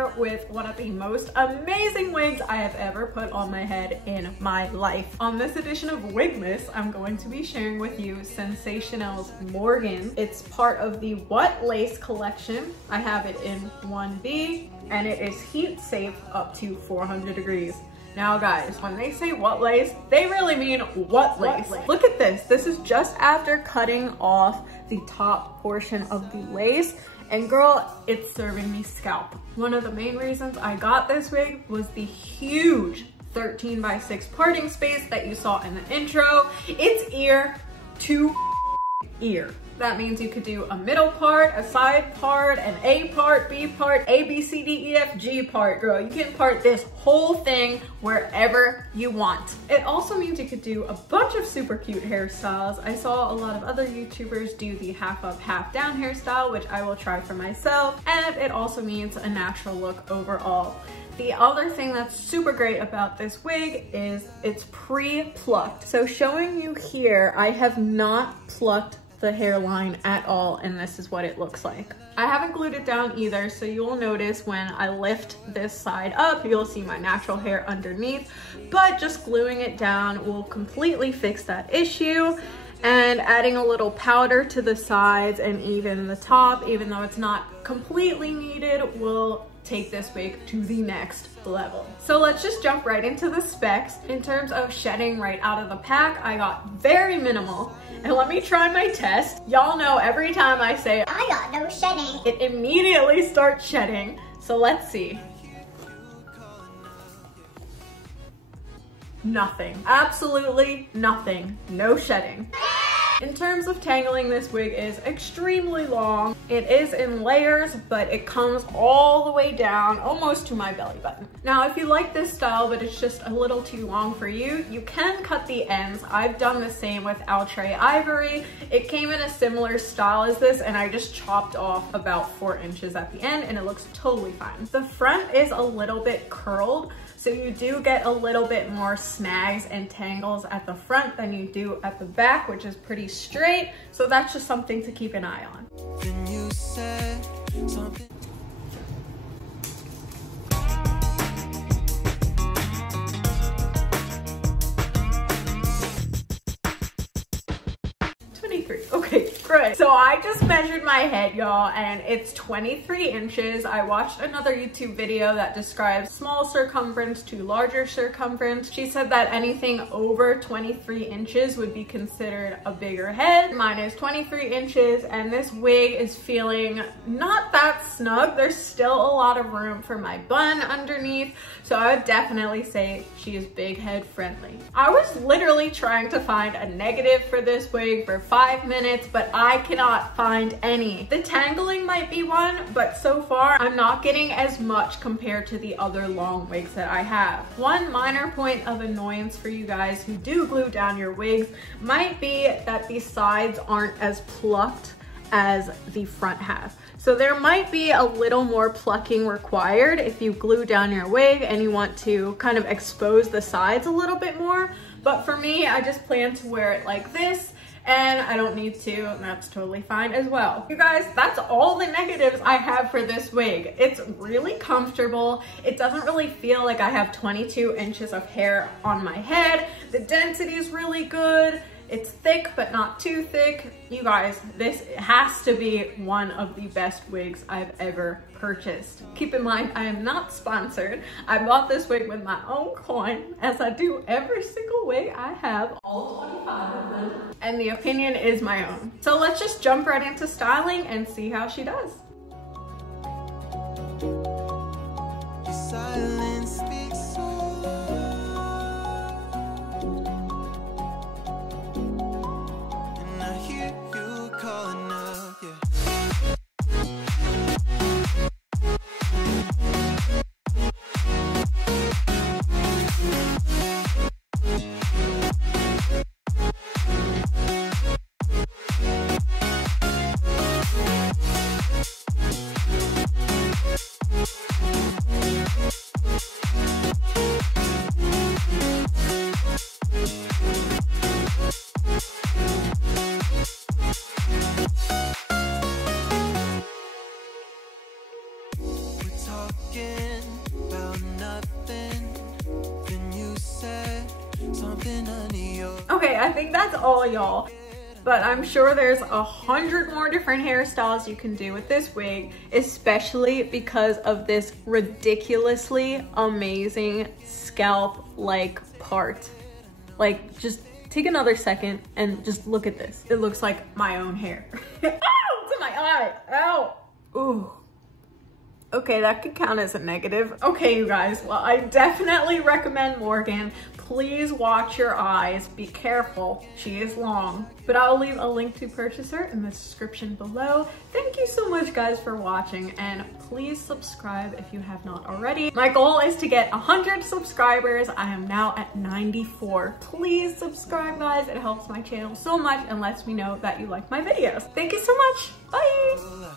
here with one of the most amazing wigs I have ever put on my head in my life. On this edition of WIGMAS, I'm going to be sharing with you Sensationnel's Morgan. It's part of the What Lace collection. I have it in 1B and it is heat safe up to 400 degrees. Now guys, when they say what lace, they really mean what lace. Look at this. This is just after cutting off the top portion of the lace. And girl, it's serving me scalp. One of the main reasons I got this wig was the huge 13x6 parting space that you saw in the intro. It's ear to ear. That means you could do a middle part, a side part, an A part, B part, A, B, C, D, E, F, G part. Girl, you can part this whole thing wherever you want. It also means you could do a bunch of super cute hairstyles. I saw a lot of other YouTubers do the half up, half down hairstyle, which I will try for myself. And it also means a natural look overall. The other thing that's super great about this wig is it's pre-plucked. So showing you here, I have not plucked the hairline at all, and this is what it looks like. I haven't glued it down either, so you'll notice when I lift this side up, you'll see my natural hair underneath, but just gluing it down will completely fix that issue. And adding a little powder to the sides and even the top, even though it's not completely needed, will take this wig to the next level. So let's just jump right into the specs. In terms of shedding right out of the pack, I got very minimal. And let me try my test. Y'all know every time I say I got no shedding, it immediately starts shedding. So let's see. Nothing. Absolutely nothing. No shedding. In terms of tangling, this wig is extremely long. It is in layers, but it comes all the way down almost to my belly button. Now, if you like this style, but it's just a little too long for you, you can cut the ends. I've done the same with Outre Ivory. It came in a similar style as this, and I just chopped off about 4 inches at the end, and it looks totally fine. The front is a little bit curled, so you do get a little bit more snags and tangles at the front than you do at the back, which is pretty straight. So that's just something to keep an eye on. Then you said something. Okay, great. So I just measured my head, y'all, and it's 23 inches. I watched another YouTube video that describes small circumference to larger circumference. She said that anything over 23 inches would be considered a bigger head. Mine is 23 inches, and this wig is feeling not that snug. There's still a lot of room for my bun underneath, so I would definitely say she is big head friendly. I was literally trying to find a negative for this wig for 5 minutes, but I cannot find any. The tangling might be one, but so far I'm not getting as much compared to the other long wigs that I have. One minor point of annoyance for you guys who do glue down your wigs might be that the sides aren't as plucked as the front half. So there might be a little more plucking required if you glue down your wig and you want to kind of expose the sides a little bit more. But for me, I just plan to wear it like this, and I don't need to, and that's totally fine as well. You guys, that's all the negatives I have for this wig. It's really comfortable. It doesn't really feel like I have 22 inches of hair on my head. The density is really good. It's thick, but not too thick. You guys, this has to be one of the best wigs I've ever purchased. Keep in mind, I am not sponsored. I bought this wig with my own coin, as I do every single wig I have, all 25 of them. And the opinion is my own. So let's just jump right into styling and see how she does. Silence speaks so Okay, I think that's all, y'all. But I'm sure there's 100 more different hairstyles you can do with this wig, especially because of this ridiculously amazing scalp-like part. Like, just take another second and just look at this. It looks like my own hair. Ow! To my eye! Ow! Ooh. Okay, that could count as a negative. Okay, you guys, well, I definitely recommend Morgan. Please watch your eyes. Be careful. She is long. But I'll leave a link to purchase her in the description below. Thank you so much, guys, for watching, and please subscribe if you have not already. My goal is to get 100 subscribers. I am now at 94. Please subscribe, guys. It helps my channel so much and lets me know that you like my videos. Thank you so much. Bye!